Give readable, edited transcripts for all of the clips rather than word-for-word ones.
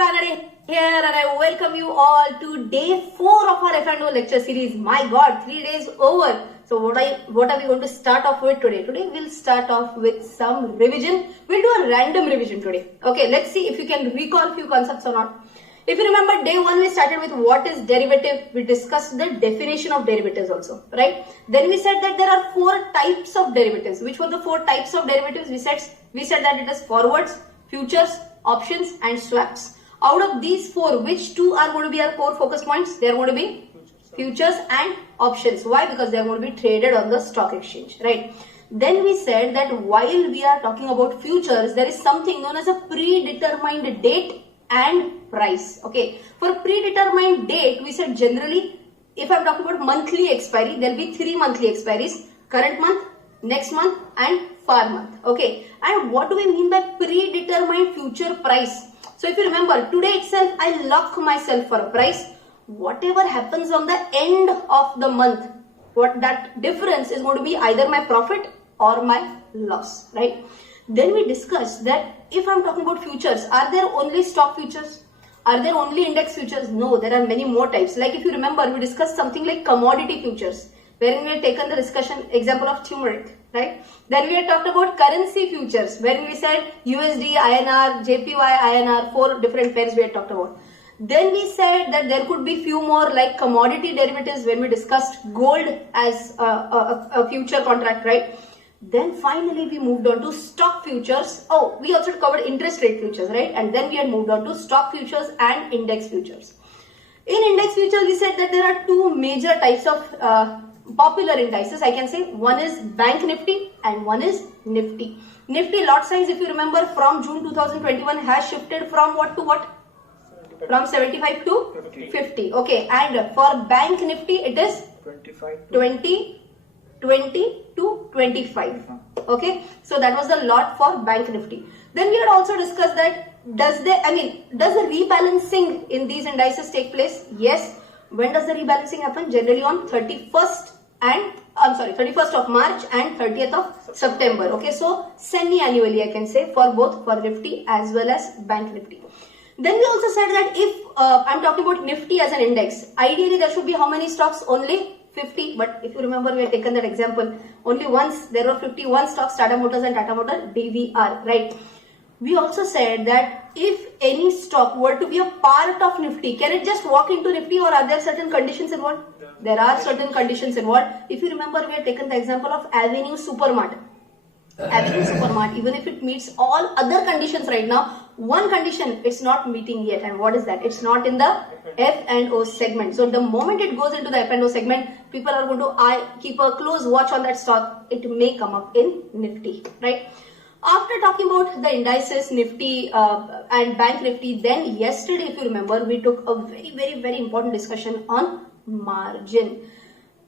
Ranade here and I welcome you all to day 4 of our F&O lecture series. My God, 3 days over. So what are we going to start off with today? Today we'll start off with some revision. We'll do a random revision today. Okay, let's see if you can recall a few concepts or not. If you remember, day 1 we started with what is derivative. We discussed the definition of derivatives also, right? Then we said that there are 4 types of derivatives. Which were the 4 types of derivatives? We said that it is forwards, futures, options and swaps. Out of these 4, which 2 are going to be our core focus points? They are going to be futures and options. Why? Because they are going to be traded on the stock exchange, right? Then we said that while we are talking about futures, there is something known as a predetermined date and price. Okay, for predetermined date, we said generally, if I'm talking about monthly expiry, there will be 3 monthly expiries: current month, next month and far month. Okay, and what do we mean by predetermined future price? So if you remember, today itself I lock myself for a price. Whatever happens on the end of the month, what that difference is going to be either my profit or my loss, right? Then we discussed that if I'm talking about futures, are there only stock futures? Are there only index futures? No, there are many more types. Like if you remember, we discussed something like commodity futures, wherein we had taken the discussion example of turmeric, right? Then we had talked about currency futures, wherein we said USD, INR, JPY, INR, 4 different pairs we had talked about. Then we said that there could be few more like commodity derivatives when we discussed gold as a future contract, right? Then finally we moved on to stock futures. Oh, we also covered interest rate futures, right? And then we had moved on to stock futures and index futures. In index futures, we said that there are 2 major types of popular indices, I can say. One is Bank Nifty and one is Nifty. Nifty lot size, if you remember, from June 2021 has shifted from what to what? From 75 to 50. Okay, and for Bank Nifty, it is 20 to 25. Okay, so that was the lot for Bank Nifty. Then we had also discussed that does the rebalancing in these indices take place? Yes. When does the rebalancing happen? Generally on 31st of March and 30th of September. Okay, so semi-annually I can say for both for Nifty as well as Bank Nifty. Then we also said that if I'm talking about Nifty as an index, ideally there should be how many stocks? Only 50. But if you remember, we had taken that example. Only once there were 51 stocks, Tata Motors and Tata Motor DVR, right? We also said that if any stock were to be a part of Nifty, can it just walk into Nifty or are there certain conditions involved? There are certain conditions involved. If you remember, we had taken the example of Avenue Supermart. Avenue Supermart, even if it meets all other conditions right now, one condition it's not meeting yet, and what is that? It's not in the F&O segment. So the moment it goes into the F&O segment, people are going to keep a close watch on that stock. It may come up in Nifty, right? After talking about the indices Nifty and Bank Nifty, then yesterday, if you remember, we took a very important discussion on margin.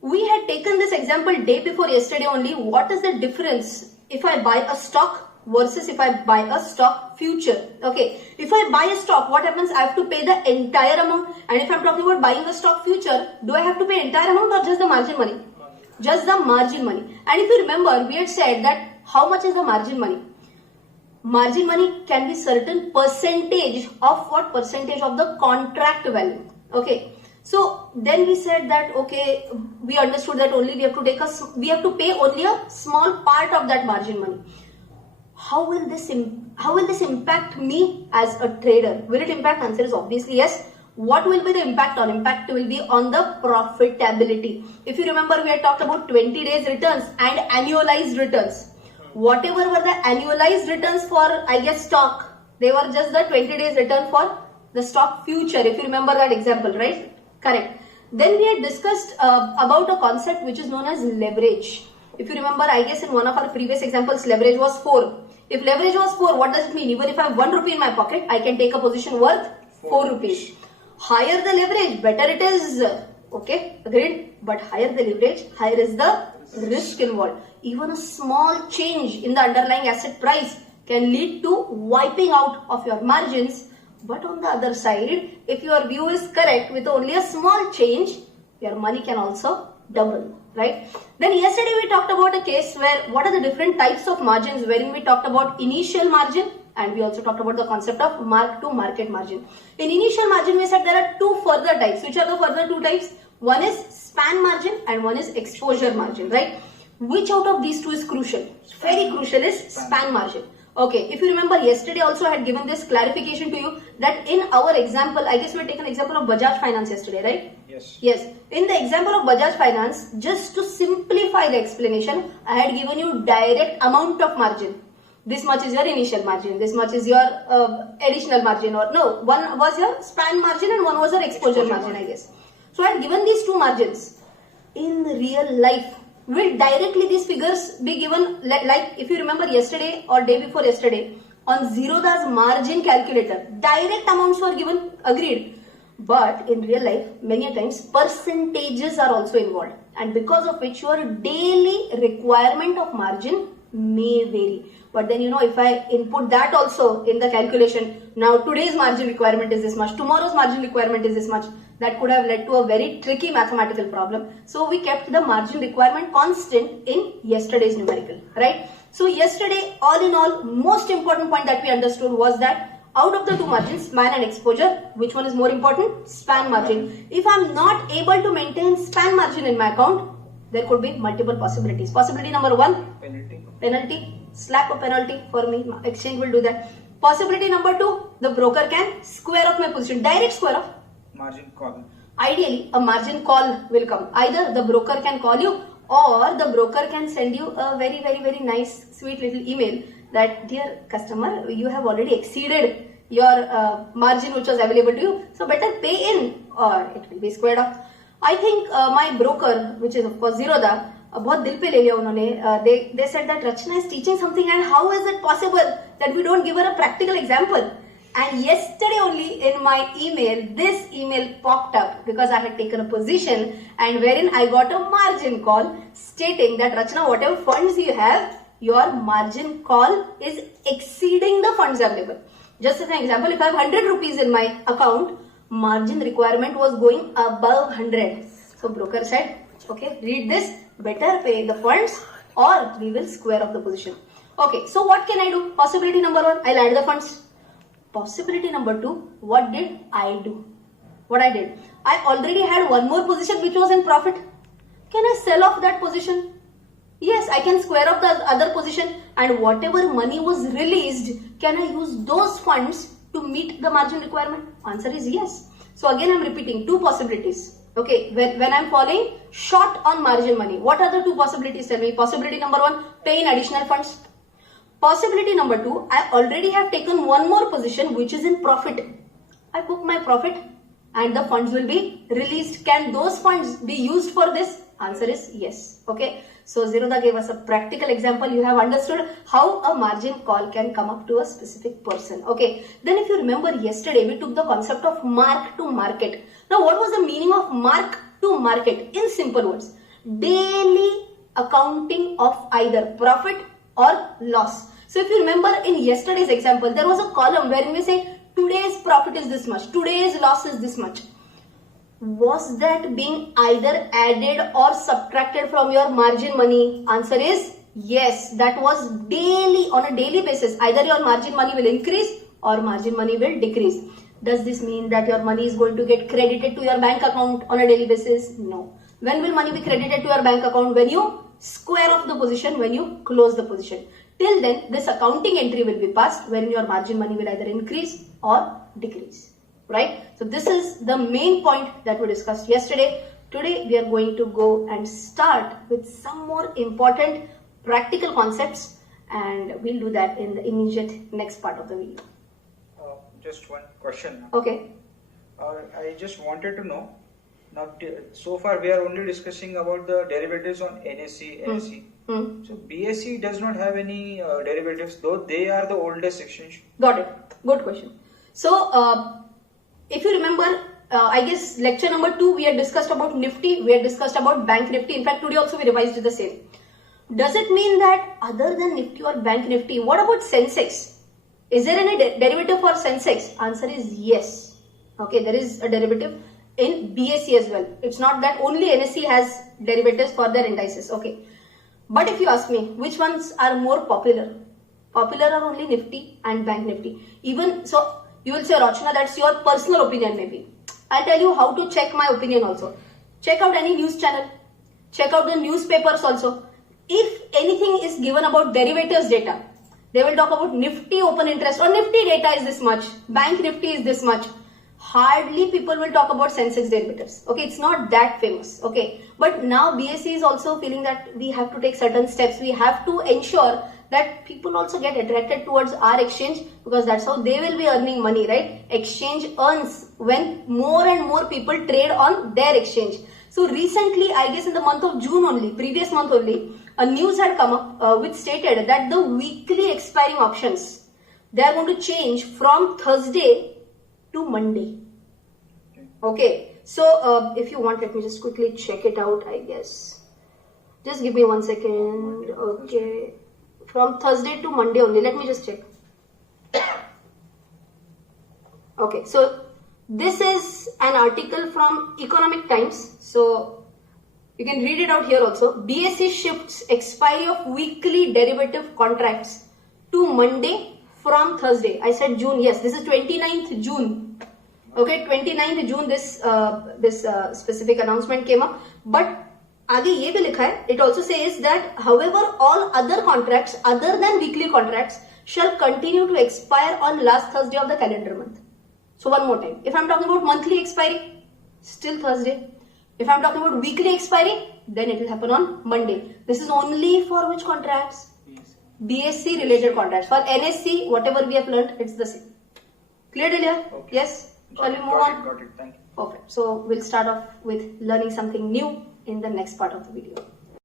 We had taken this example day before yesterday only. What is the difference if I buy a stock versus if I buy a stock future? Okay, if I buy a stock, what happens? I have to pay the entire amount. And if I'm talking about buying a stock future, do I have to pay entire amount or just the margin money? Just the margin money. And if you remember, we had said that how much is the margin money? Margin money can be certain percentage of what? Percentage of the contract value. Okay. So then we said that okay, we understood that only we have to pay only a small part of that margin money. How will this impact me as a trader? Will it impact? Answer is obviously yes. What will be the impact on? Impact will be on the profitability. If you remember, we had talked about 20 days returns and annualized returns. Whatever were the annualized returns for, I guess, stock, they were just the 20 days return for the stock future. If you remember that example, right? Correct. Then we had discussed about a concept which is known as leverage. If you remember, I guess in one of our previous examples, leverage was 4. If leverage was 4, what does it mean? Even if I have 1 rupee in my pocket, I can take a position worth 4 rupees. Higher the leverage, better it is. Okay, agreed. But higher the leverage, higher is the risk involved. Even a small change in the underlying asset price can lead to wiping out of your margins. But on the other side, if your view is correct, with only a small change, your money can also double, right? Then yesterday we talked about a case where what are the different types of margins, wherein we talked about initial margin, and we also talked about the concept of mark to market margin. In initial margin, we said there are two further types. Which are the further two types? One is span margin and one is exposure margin, right? Which out of these two is crucial? Very crucial is span margin. Okay, if you remember yesterday also I had given this clarification to you that in our example, I guess we had taken example of Bajaj Finance yesterday, right? Yes. Yes. In the example of Bajaj Finance, just to simplify the explanation, I had given you direct amount of margin. This much is your initial margin, this much is your additional margin, or no, one was your span margin and one was your exposure margin, I guess. So I had given these two margins. In real life, will directly these figures be given, like if you remember yesterday or day before yesterday, on Zerodha's margin calculator, direct amounts were given, agreed. But in real life, many a times percentages are also involved, and because of which your daily requirement of margin may vary. But then if I input that also in the calculation, now today's margin requirement is this much, tomorrow's margin requirement is this much, that could have led to a very tricky mathematical problem. So we kept the margin requirement constant in yesterday's numerical, right? So yesterday, all in all, most important point that we understood was that out of the two margins, span and exposure, which one is more important? Span margin. If I'm not able to maintain span margin in my account, there could be multiple possibilities. Possibility number one, penalty, slap a penalty for me, exchange will do that. Possibility number two, the broker can square off my position, direct square off. Margin call. Ideally, a margin call will come. Either the broker can call you or the broker can send you a very, very, very nice, sweet little email that, dear customer, you have already exceeded your margin which was available to you. So better pay in or it will be squared off. I think my broker, which is of course Zerodha, बहुत दिल पे ले लिया उन्होंने. They said that Rachna is teaching something, and how is it possible that we don't give her a practical example? And yesterday only in my email, this email popped up because I had taken a position and wherein I got a margin call stating that Rachna, whatever funds you have, your margin call is exceeding the funds available. Just as an example, if I have 100 rupees in my account, margin requirement was going above 100. So broker said, okay, read this, better pay the funds or we will square off the position. Okay, so what can I do? Possibility number one, I'll add the funds. Possibility number two, what did I do? What I did? I already had one more position which was in profit. Can I sell off that position? Yes, I can square off the other position, and whatever money was released, can I use those funds to meet the margin requirement? Answer is yes. So again I'm repeating two possibilities. Okay, when I'm falling short on margin money, what are the two possibilities? Tell me. Possibility number one, pay in additional funds. Possibility number two, I already have taken one more position which is in profit. I book my profit and the funds will be released. Can those funds be used for this? Answer is yes. Okay. So Zerodha gave us a practical example. You have understood how a margin call can come up to a specific person. Okay. Then if you remember yesterday, we took the concept of mark to market. Now what was the meaning of mark to market? In simple words, daily accounting of either profit or loss. So if you remember in yesterday's example, there was a column wherein we say today's profit is this much, today's loss is this much. Was that being either added or subtracted from your margin money? Answer is yes. That was daily, on a daily basis. Either your margin money will increase or margin money will decrease. Does this mean that your money is going to get credited to your bank account on a daily basis? No. When will money be credited to your bank account? When you square off the position, when you close the position. Till then, this accounting entry will be passed wherein your margin money will either increase or decrease. Right? So this is the main point that we discussed yesterday. Today we are going to go and start with some more important practical concepts, and we'll do that in the immediate next part of the video. Just one question. Okay. I just wanted to know, now so far we are only discussing about the derivatives on NSE, NSE. So BSE does not have any derivatives, though they are the oldest exchange. Got it. Good question. So if you remember, I guess lecture number 2 we had discussed about Nifty, we had discussed about Bank Nifty. In fact, today also we revised the same. Does it mean that other than Nifty or Bank Nifty, what about Sensex? Is there any derivative for Sensex? Answer is yes. Okay, there is a derivative in BSE as well. It's not that only NSE has derivatives for their indices. Okay. But if you ask me, which ones are more popular? Popular are only Nifty and Bank Nifty. Even so, you will say, Rachna, that's your personal opinion maybe. I'll tell you how to check my opinion also. Check out any news channel. Check out the newspapers also. If anything is given about derivatives data, they will talk about Nifty open interest or Nifty data is this much, Bank Nifty is this much. Hardly people will talk about Sensex derivatives. Okay, it's not that famous. Okay, but now BSE is also feeling that we have to take certain steps. We have to ensure that people also get attracted towards our exchange, because that's how they will be earning money, right? Exchange earns when more and more people trade on their exchange. So recently, I guess in the month of June only, previous month only, a news had come up which stated that the weekly expiring options, they are going to change from Thursday to Monday. Okay, so if you want, let me just quickly check it out, I guess. Just give me 1 second. Okay, from Thursday to Monday only. Let me just check. Okay, so this is an article from Economic Times. So you can read it out here also. BSE shifts expiry of weekly derivative contracts to Monday from Thursday. I said June. Yes, this is 29th June. Okay, 29th June this specific announcement came up. But आगे ये भी लिखा है, it also says that however all other contracts other than weekly contracts shall continue to expire on last Thursday of the calendar month. So one more time, if I'm talking about monthly expiry, still Thursday. If I'm talking about weekly expiry, then it will happen on Monday. This is only for which contracts? BSE related contracts. For NSE, whatever we have learned, it's the same. Clear, Delia? Okay. Yes? Shall we move on? Got it. Thank you. Perfect. So we'll start off with learning something new in the next part of the video.